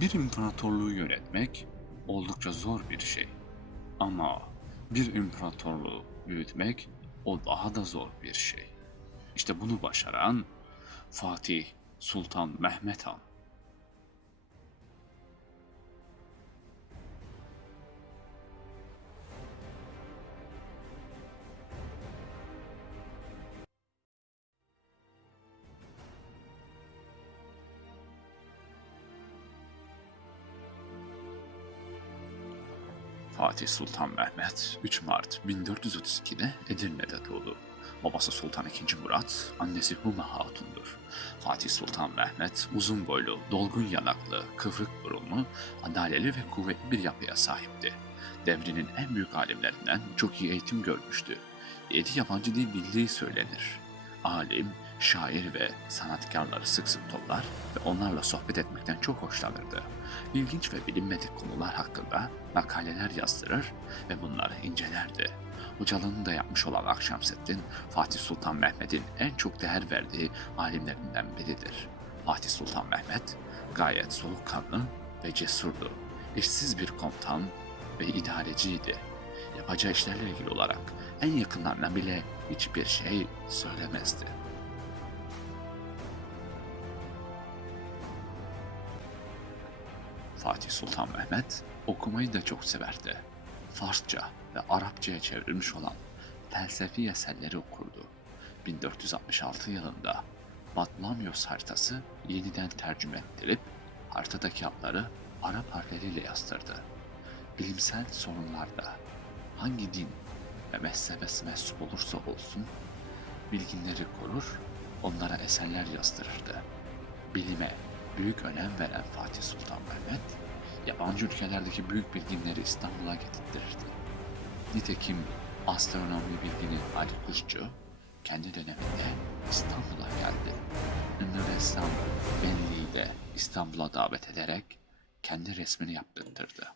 Bir imparatorluğu yönetmek oldukça zor bir şey. Ama bir imparatorluğu büyütmek o daha da zor bir şey. İşte bunu başaran Fatih Sultan Mehmet Han. Fatih Sultan Mehmet 3 Mart 1432'de Edirne'de doğdu. Babası Sultan II. Murat, annesi Huma Hatun'dur. Fatih Sultan Mehmet uzun boylu, dolgun yanaklı, kıvrık burunlu, adaleli ve kuvvetli bir yapıya sahipti. Devrinin en büyük alimlerinden çok iyi eğitim görmüştü. Yedi yabancı dil bildiği söylenir. Alim, şair ve sanatkarları sık sık toplar ve onlarla sohbet etmekten çok hoşlanırdı. İlginç ve bilinmedik konular hakkında makaleler yazdırır ve bunları incelerdi. Hocalığını da yapmış olan Akşemseddin, Fatih Sultan Mehmet'in en çok değer verdiği alimlerinden biridir. Fatih Sultan Mehmet gayet soğukkanlı ve cesurdu. Eşsiz bir komutan ve idareciydi. Yapacağı işlerle ilgili olarak en yakınlarına bile hiçbir şey söylemezdi. Fatih Sultan Mehmet okumayı da çok severdi. Farsça ve Arapçaya çevrilmiş olan felsefi eserleri okurdu. 1466 yılında Batlamyos haritası yeniden tercüme ettirip haritadaki adları Arap harfleriyle yazdırdı. Bilimsel sorunlarda hangi din ve mezhebe mensup olursa olsun bilginleri korur, onlara eserler yazdırırdı. Bilime büyük önem veren Fatih Sultan Mehmet, yabancı ülkelerdeki büyük bilginleri İstanbul'a getirtirdi. Nitekim astronomi bilgini Ali Kuşçu kendi döneminde İstanbul'a geldi. Ünlü ressam Benli'yi de İstanbul'a davet ederek kendi resmini yaptırtırdı.